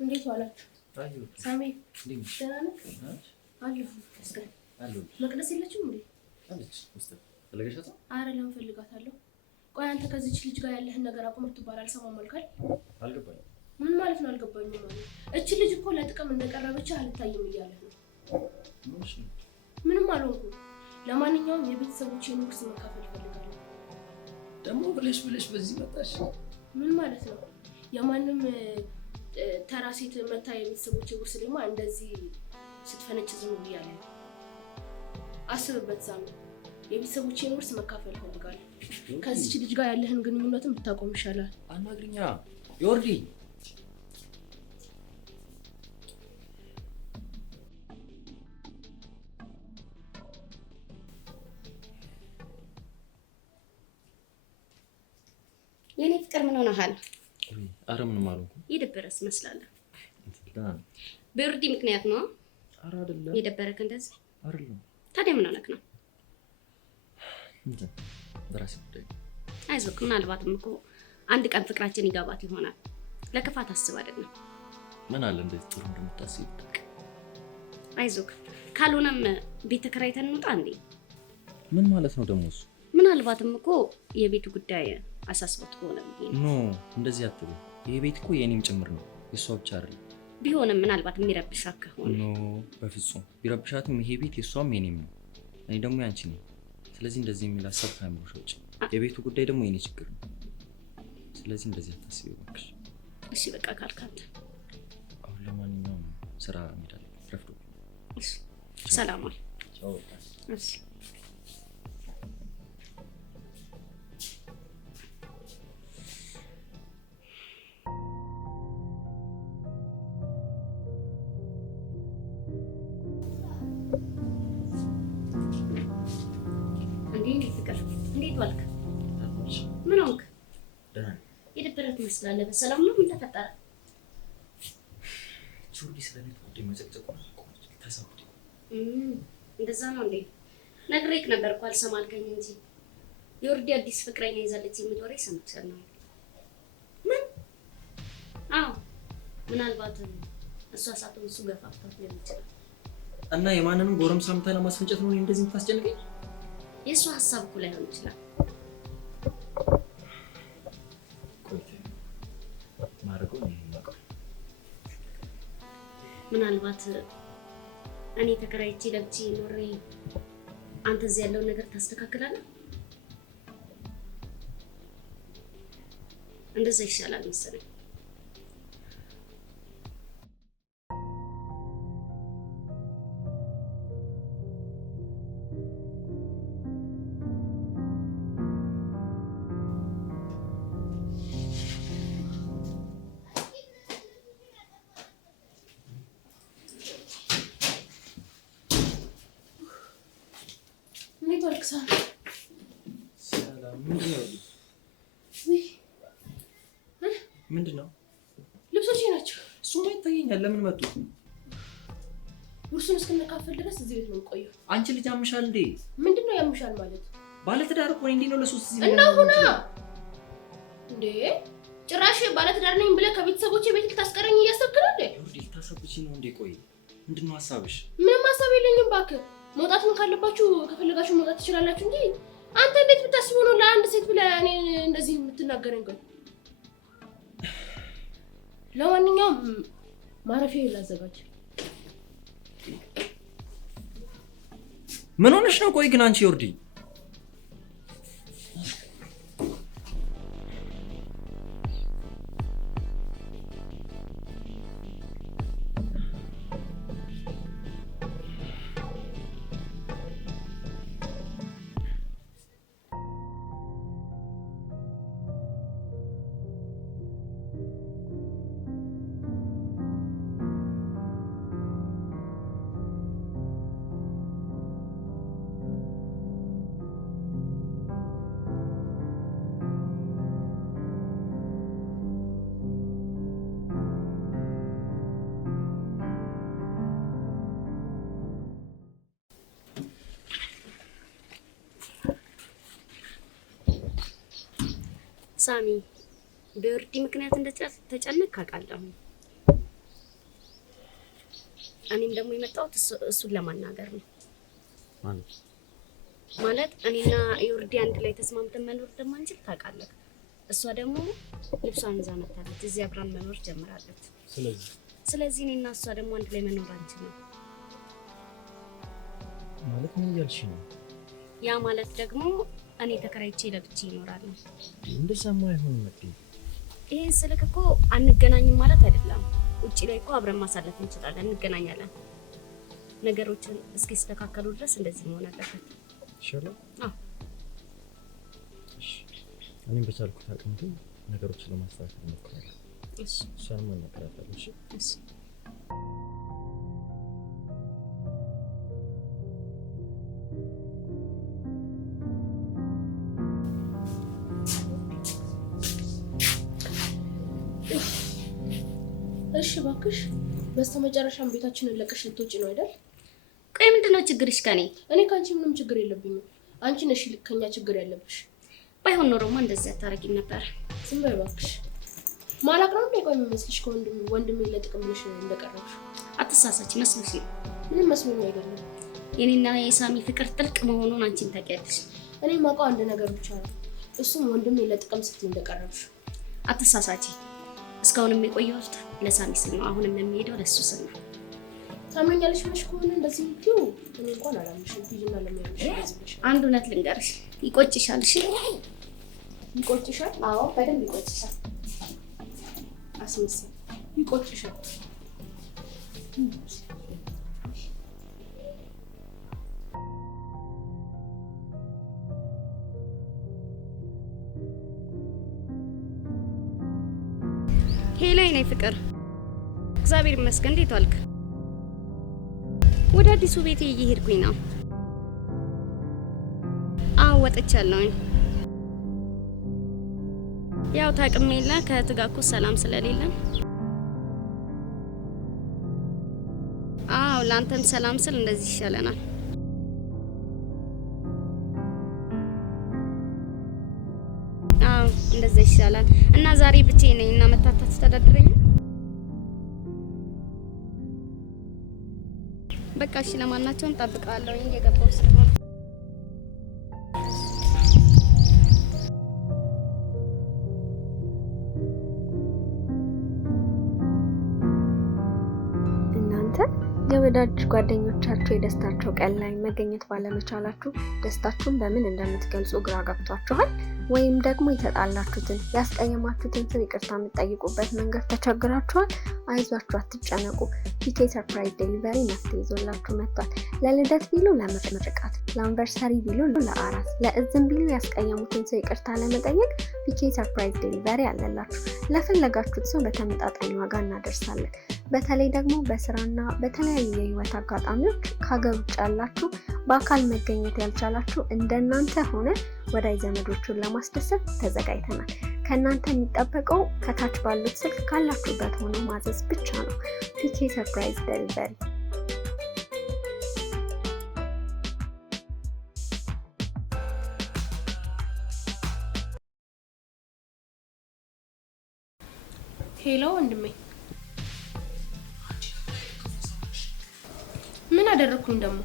እንዴት ዋላችሁ? ሳሚ ደህና ነህ? አለሁ እስከ መቅደስ የለችም እንዴ? አለች ውስጥ ፈለገሻት? አረ ለምን ፈልጋታለሁ? ቆይ አንተ ከዚህች ልጅ ጋር ያለህን ነገር አቁም ትባል አልሰማም አልካል? አልገባኝም። ምን ማለት ነው አልገባኝም ማለት? እቺ ልጅ እኮ ለጥቅም እንደቀረበች አልታየም እያለህ ነው። ምንም አልሆንኩም። ለማንኛውም የቤተሰቦቼን ውርስ መካፈል ፈልጋለሁ። ደግሞ ብለሽ በዚህ መጣሽ? ምን ማለት ነው? የማንም ተራ ሴት መታ የቤተሰቦቼ ውርስ ደግሞ እንደዚህ ስትፈነጭ ዝም ብያለሁ። አስብበት ሳሚ። የቤተሰቦቼን ውርስ መካፈል ፈልጋለሁ። ከዚች ልጅ ጋር ያለህን ግንኙነትን ብታቆም ይሻላል። አናግሪኛ ዮርዲ። የኔ ፍቅር ምን ሆነሃል? አረ ምንም አልሆንኩም። የደበረስ መስላለህ? በዮርዲ ምክንያት ነው? አረ አይደለም። የደበረክ እንደዚህ? አይደለም። ታዲያ ምን ሆነክ ነው? በራሴ ጉዳይ። አይዞክ፣ ምናልባትም እኮ አንድ ቀን ፍቅራችን ይገባት ይሆናል። ለክፋት አስብ አይደለም። ምን አለ እንደዚህ ጥሩ እንደምታስብ ታውቅ። አይዞክ፣ ካልሆነም ቤት ተከራይተን እንውጣ እንዴ? ምን ማለት ነው ደግሞ እሱ? ምናልባትም እኮ የቤቱ ጉዳይ አሳስቦት ከሆነ ኖ፣ እንደዚህ አትበይ። ይሄ ቤት እኮ የኔም ጭምር ነው፣ የሷ ብቻ አይደለም። ቢሆንም ምናልባት የሚረብሻት ከሆነ ኖ፣ በፍጹም ቢረብሻትም ይሄ ቤት የሷም የኔም ነው። እኔ ደግሞ ያንቺ ነኝ። ስለዚህ እንደዚህ የሚል ሀሳብ ካይምሮሽ ውጪ። የቤቱ ጉዳይ ደግሞ የኔ ችግር ነው። ስለዚህ እንደዚህ አታስቢ እባክሽ። እሺ በቃ ካልካት። አሁን ለማንኛውም ስራ እንሄዳለን። ረፍዶ። እሺ ሰላም ዋል። ቻው። እሺ እንዴት ዋልክ? ምን ሆንክ? የደበረህ ትመስላለህ። በሰላም ነው? ምን ተፈጠረ? ቹርዲ ስለኔት ወደ መዘቅዘቁ ተሰውት እንደዛ ነው እንዴ? ነግሬክ ነበር እኮ አልሰማልከኝ እንጂ። የወርዲ አዲስ ፍቅረኛ ይዛለች የሚል ወሬ ሰምቻለሁ። ምን? አዎ፣ ምናልባት እሷ ሳትሆን እሱ ገፋፍቷት ሊሆን ይችላል። እና የማንንም ጎረምሳ ምታ ለማስፈንጨት ነው እንደዚህ የምታስጨንቀኝ? የእሱ ሀሳብ እኮ ላይሆን ይችላል። ምናልባት እኔ ተከራይቼ ለብቻ ኖሬ አንተ እዚህ ያለውን ነገር ታስተካክላለህ? እንደዛ ይሻላል መሰለኝ። ምንድነው? ልብሶቼ ናቸው። እሱማ ይታየኛል። ለምን መጡ? ውርሱን እስክንካፈል ድረስ እዚህ ቤት ነው የምቆየው። አንቺ ልጅ ያምሻል እንዴ? ምንድነው ያምሻል ማለት? ባለትዳር እኮ ነኝ። እንዴ ነው ለሶስት እዚህ እና ሁና እንዴ? ጭራሽ ባለትዳር ነኝ ብለህ ከቤተሰቦቼ ቤት ልታስቀረኝ እያሰብክ ነው እንዴ? ይሁዲ ልታሰብሽ ነው እንዴ? ቆይ ምንድነው ሐሳብሽ? ምንም ሐሳብ የለኝም እባክህ። መውጣቱን ካለባችሁ ከፈለጋችሁ መውጣት ትችላላችሁ እንጂ አንተ እንዴት ብታስበው ነው ለአንድ ሴት ብለህ እኔ እንደዚህ የምትናገረኝ? ቆይ ለማንኛውም ማረፊያ ላዘጋጅ። ምን ሆነሽ ነው? ቆይ ግን አንቺ ዮርዲ ሳሚ በዮርዲ ምክንያት እንደተጨነቅ አውቃለሁ። እኔም ደግሞ የመጣሁት እሱን ለማናገር ነው። ማለት እኔና ዮርዲ አንድ ላይ ተስማምተን መኖር እንደማንችል ታውቃለህ። እሷ ደግሞ ልብሷን ይዛ መጣለች። እዚህ አብራን መኖር ጀምራለች። ስለዚህ እኔና እሷ ደግሞ አንድ ላይ መኖር አንችልም። ማለት ምን እያልሽ ነው? ያ ማለት ደግሞ እኔ ተከራይቼ ለብቻ ይኖራለሁ። እንደዛማ አይሆንም ማለት ነው። ይሄን ስልክ እኮ አንገናኝም ማለት አይደለም። ውጪ ላይ እኮ አብረን ማሳለፍ እንችላለን፣ እንገናኛለን። ነገሮችን እስኪስተካከሉ ድረስ እንደዚህ መሆን አለበት። ይሻላል? አዎ። እሺ፣ እኔም በቻልኩት አቅም ግን ነገሮችን ለማስተካከል እሞክራለሁ። እሺ፣ እሷንም አናግራታለሁ። እሺ፣ እሺ። እሺ እባክሽ፣ በስተመጨረሻም ቤታችንን ለቀሽ ልትወጪ ነው አይደል? ቆይ ምንድነው ችግርሽ ከኔ? እኔ ካንቺ ምንም ችግር የለብኝም። አንቺ ነሽ ከኛ ችግር ያለብሽ። ባይሆን ኖሮማ እንደዚህ አታረጊም ነበር። ዝም በይ እባክሽ። ማላቅ ነው እንዴ? ቆይ የሚመስልሽ ወንድሜ ለጥቅም ብለሽ እንደቀረብሽ? አትሳሳች። መስሎሽ ነው? ምንም መስሎኝ አይደለም። የኔና የሳሚ ፍቅር ጥልቅ መሆኑን አንቺን ታውቂያለሽ። እኔ ማውቀው አንድ ነገር ብቻ ነው፣ እሱም ወንድሜ ለጥቅም ስትይ እንደቀረብሽ። አትሳሳች። እስካሁንም የቆየሁት ለሳሚ ስል ነው። አሁንም የሚሄደው ለሱ ስል ነው። ታመኛለሽ ብለሽ ከሆነ እንደዚህ የምትይው እኔ እንኳን አላምንሽም። ፊጅና ለሚያምሽ እንደዚህ ብለሽ አንድ እውነት ልንገርሽ፣ ይቆጭሻል። እሺ? ይቆጭሻል? አዎ በደንብ ይቆጭሻል። አስመሳይ ይቆጭሻል። ሄላይ ነኝ ፍቅር። እግዚአብሔር ይመስገን። እንዴት ዋልክ? ወደ አዲሱ ቤቴ እየሄድኩኝ ነው። አዎ ወጥቻለሁኝ። ያው ታውቅም የለ ከእህት ጋር እኮ ሰላም ስለሌለን። አዎ ለአንተም ሰላም ስል እንደዚህ ይሻለናል። አዎ እንደዛ ይሻላል። እና ዛሬ ብቻዬን ነኝ እና መታታ ተስተዳድረኝ። በቃ እሺ፣ ለማናቸውም ጠብቃለሁ እየገባው ስለሆነ። እናንተ የወዳጅ ጓደኞቻችሁ የደስታቸው ቀን ላይ መገኘት ባለመቻላችሁ ደስታችሁን በምን እንደምትገልጹ ግራ ገብቷችኋል? ወይም ደግሞ የተጣላችሁትን ያስቀየማችሁትን ሰው ይቅርታ የምትጠይቁበት መንገድ ተቸግራችኋል? አይዟችሁ፣ አትጨነቁ። ፒኬ ሰርፕራይዝ ዴሊቨሪ መፍትሄ ይዞላችሁ መጥቷል። ለልደት ቢሉ ለምርቃት፣ ለአንቨርሰሪ ቢሉ ለአራስ፣ ለእዝም ቢሉ ያስቀየሙትን ሰው ይቅርታ ለመጠየቅ ፒኬ ሰርፕራይዝ ዴሊቨሪ አለላችሁ። ለፈለጋችሁት ሰው በተመጣጣኝ ዋጋ እናደርሳለን። በተለይ ደግሞ በስራና በተለያዩ የህይወት አጋጣሚዎች ከሀገር ውጭ ያላችሁ በአካል መገኘት ያልቻላችሁ እንደናንተ ሆነ ወዳጅ ዘመዶቹን ለማስደሰት ተዘጋጅተናል። ከእናንተ የሚጠበቀው ከታች ባሉት ስልክ ካላችሁበት ሆኖ ማዘዝ ብቻ ነው። ፒኬ ሰርፕራይዝ ዴሊቨሪ። ሄሎ ወንድሜ፣ ምን አደረኩኝ ደግሞ?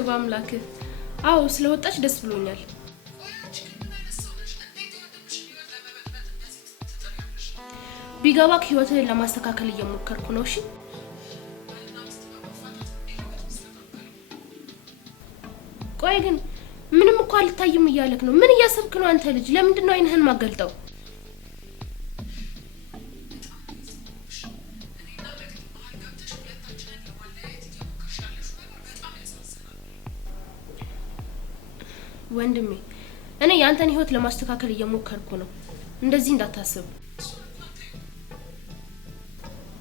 በአምላክ አዎ ስለወጣች ደስ ብሎኛል። ቢገባክ ህይወትህን ለማስተካከል እየሞከርኩ ነው። እሺ ቆይ ግን ምንም እኮ አልታይም እያለክ ነው። ምን እያሰብክ ነው አንተ ልጅ? ለምንድን ነው አይንህን ማገልጠው? ወንድሜ እኔ ያንተን ህይወት ለማስተካከል እየሞከርኩ ነው። እንደዚህ እንዳታስብ።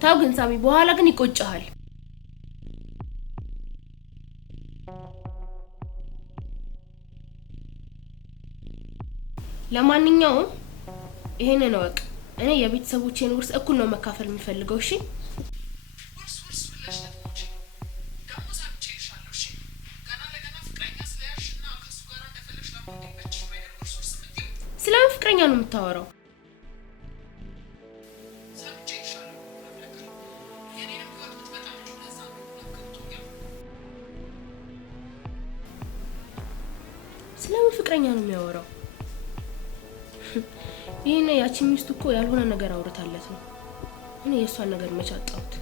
ታው ግን ሳሚ፣ በኋላ ግን ይቆጭሃል። ለማንኛውም ይሄንን እወቅ፣ እኔ የቤተሰቦቼን ውርስ እኩል ነው መካፈል የሚፈልገው። እሺ ስለምን ፍቅረኛ ነው የምታወራው? ፍቅረኛ ነው የሚያወራው። ይሄኔ ያቺ ሚስቱ እኮ ያልሆነ ነገር አውርታለት ነው። እኔ የእሷን ነገር መች አጣሁት?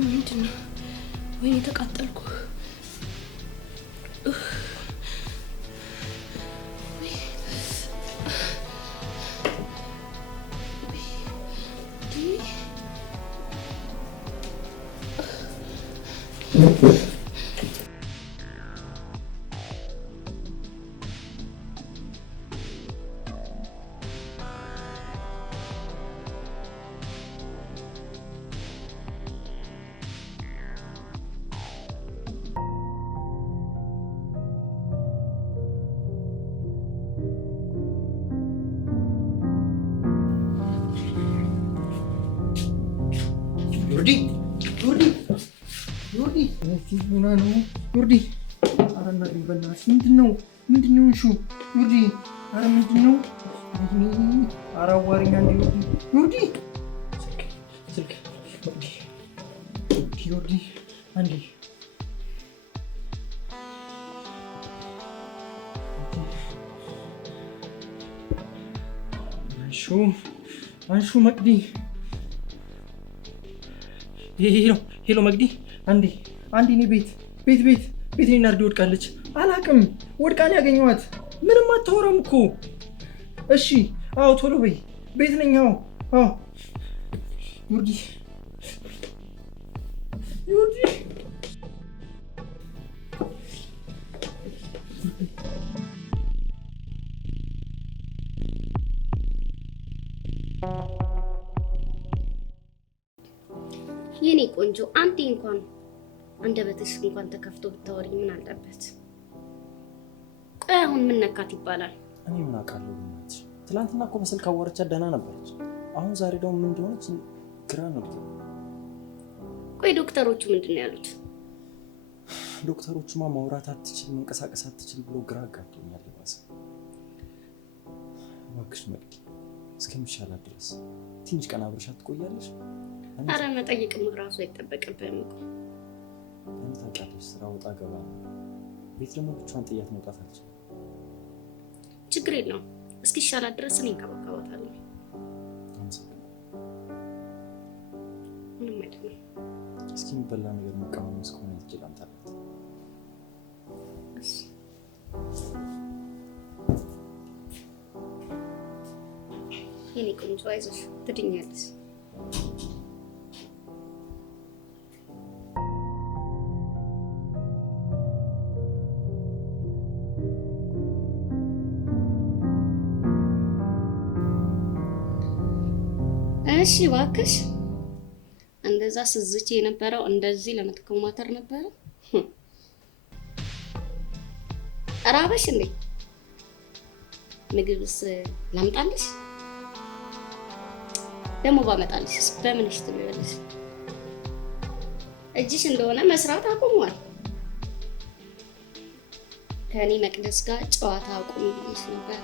ምንድነው? ወይኔ ተቃጠልኩ። ዮርዲ እዚህ ሆና ነው። ዮርዲ ኧረ እናቴ በእናትሽ ምንድነው እሹ? ዮርዲ ኧረ ምንድነው? ኧረ አዋሪኝ አንዴ ዮርዲ ስልክ ዮርዲ አንዴ አንሹ መቅዲ ሄሎ መቅዲ አንዴ እኔ ቤት እኔና ናርዲ ወድቃለች። አላቅም ወድቃን ያገኘኋት ምንም አታወራም እኮ። እሺ አዎ ቶሎ በይ ቤት ነኝ። አዎ ዮርዲ የኔ ቆንጆ አንዴ እንኳን አንደበትሽ እንኳን ተከፍቶ ብታወሪ ምን አለበት? ቆይ አሁን ምን ነካት ይባላል? እኔ ምን አውቃለሁ እናት። ትናንትና እኮ በስልክ አወራቻት ደህና ነበረች። አሁን ዛሬ ደግሞ ምን እንደሆነች ግራ ነው። ቆይ ዶክተሮቹ ምንድን ነው ያሉት? ዶክተሮቹማ ማውራት አትችል መንቀሳቀስ አትችል ብሎ ግራ አጋብቶኛል። ባሰ እባክሽ መቅዲ እስከሚሻላት ድረስ ትንሽ ቀን አብረሻት ትቆያለሽ? ኧረ መጠየቅም እራሱ አይጠበቅብህም እኮ። ምን ታውቂያለሽ፣ ስራ ወጣ ገባ ነው። ቤት ደግሞ ብቻዋን ጥያት መውጣት አልችልም። ችግር የለውም እስኪሻላት ድረስ እኔ እንከባከባታለሁ። ምንም አይደለም። እስኪ የሚበላ ነገር መቀማመስ ከሆነ ትችል አምጣላት። የኔ ቆንጆ አይዞሽ ትድኛለሽ። እሺ እባክሽ እንደዛ ስዝች የነበረው እንደዚህ ለመተኮማተር ነበረ። ራበሽ እንዴ? ምግብስ ላምጣልሽ? ደግሞ ባመጣልሽ በምንሽ ትበያለሽ? እጅሽ እንደሆነ መስራት አቁሟል። ከኔ መቅደስ ጋር ጨዋታ አቁም ብዬሽ ነበር።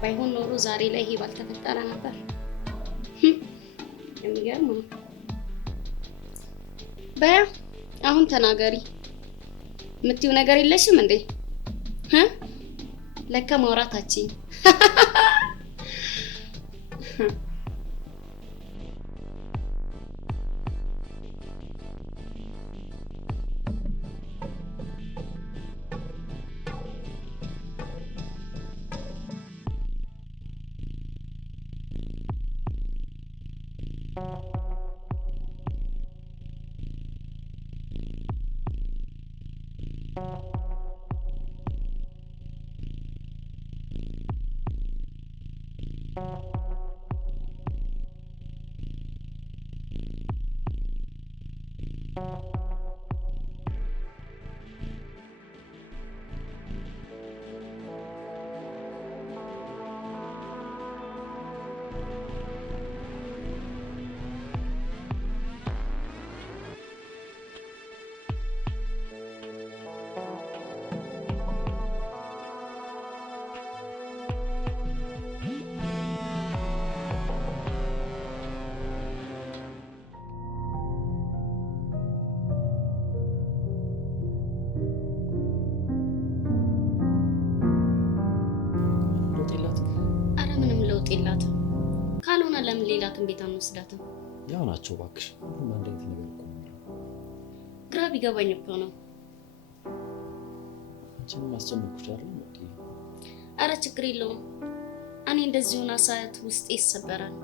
ባይሆን ኖሮ ዛሬ ላይ ይሄ ባልተፈጠረ ነበር። የሚገርም ነው። በያ አሁን ተናገሪ። የምትይው ነገር የለሽም እንዴ? ለካ ማውራታችን የላትም። ካልሆነ ለምን ሌላትን ቤት አንወስዳትም? ያው ናቸው እባክሽ። ሁሉም አንድ አይነት ነገር እኮ ነው። ግራ ቢገባኝ እኮ ነው። አንቺም ማስጨነቅኩሽ አይደል? አረ ችግር የለውም። እኔ እንደዚህ ሆና ሳያት ውስጤ ይሰበራል።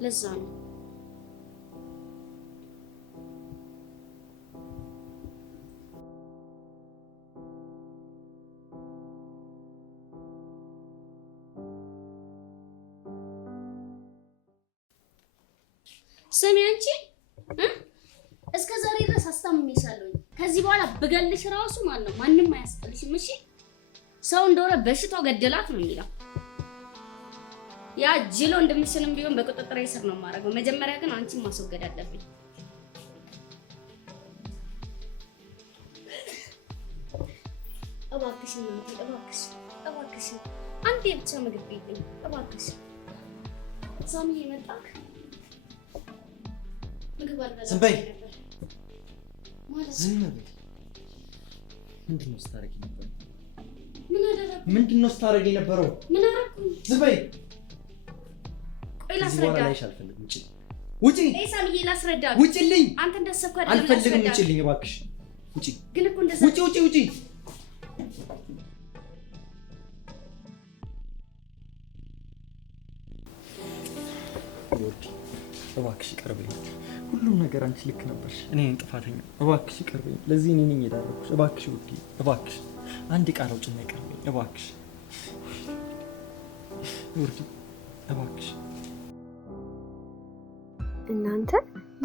ለዛ ነው። ስሚ አንቺ እስከ ዛሬ ድረስ አስታምሜሻለሁ። ከዚህ በኋላ ብገልሽ ራሱ ማለት ነው ማንንም አያስቀልሽም። እሺ ሰው እንደሆነ በሽታው ገደላት ነው የሚለው። ያ ጅሎ እንደምሽልም ቢሆን በቁጥጥር ስር ነው የማደርገው። መጀመሪያ ግን አንቺን ማስወገድ አለብኝ። እባክሽ እናቴ እባክሽ እባክሽ አንዴ ብቻ ምግብ ቤት እባክሽ። ሳሚ መጣክ ዝም በይ ዝም በይ። ምንድን ነው ስታረጊ ነበር? ምን አደረኩ? ምንድን ነው ስታረጊ ነበረው? ምን አደረኩ? ዝም በይ። ቆይ ላስረዳ። አልፈልግም። ውጪ ውጪ። ሳሚዬ ላስረዳ። ውጪልኝ። አንተ እንዳሰብከው አይደለም። አልፈልግም። ውጪልኝ እባክሽ። ውጪ። ግን እኮ እንደዛ ውጪ ውጪ ውጪ። እባክሽ ይቅርብኝ። ሁሉም ነገር አንቺ ልክ ነበርሽ፣ እኔ ነኝ ጥፋተኛ። እባክሽ ይቅርብኝ። ለዚህ እኔ ነኝ የዳረኩሽ። እባክሽ ውዴ፣ እባክሽ አንድ ቃል አውጭና ይቅርብኝ። እባክሽ ውዴ፣ እባክሽ። እናንተ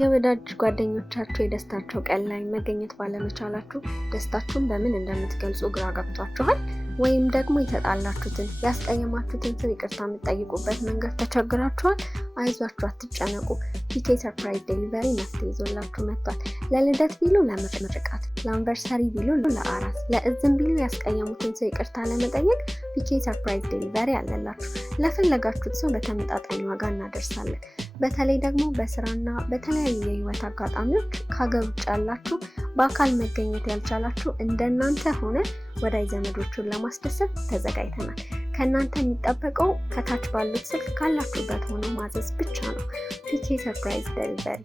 የወዳጅ ጓደኞቻችሁ የደስታቸው ቀን ላይ መገኘት ባለመቻላችሁ ደስታችሁን በምን እንደምትገልጹ ግራ ገብቷችኋል? ወይም ደግሞ የተጣላችሁትን ያስቀየማችሁትን ሰው ይቅርታ የምትጠይቁበት መንገድ ተቸግራችኋል? አይዟችሁ፣ አትጨነቁ። ፒኬ ሰርፕራይዝ ዴሊቨሪ መፍትሄ ይዞላችሁ መጥቷል። ለልደት ቢሉ ለምርቃት፣ ለአንቨርሰሪ ቢሉ ለአራስ፣ ለእዝም ቢሉ ያስቀየሙትን ሰው ይቅርታ ለመጠየቅ ፒኬ ሰርፕራይዝ ዴሊቨሪ አለላችሁ። ለፈለጋችሁት ሰው በተመጣጣኝ ዋጋ እናደርሳለን። በተለይ ደግሞ በስራና በተለያዩ የህይወት አጋጣሚዎች ከሀገር ውጭ ያላችሁ በአካል መገኘት ያልቻላችሁ እንደናንተ ሆነ ወዳጅ ዘመዶቹን ለማስደሰት ተዘጋጅተናል። ከእናንተ የሚጠበቀው ከታች ባሉት ስልክ ካላችሁበት ሆኖ ማዘዝ ብቻ ነው። ፒኬ ሰርፕራይዝ ዴሊቨሪ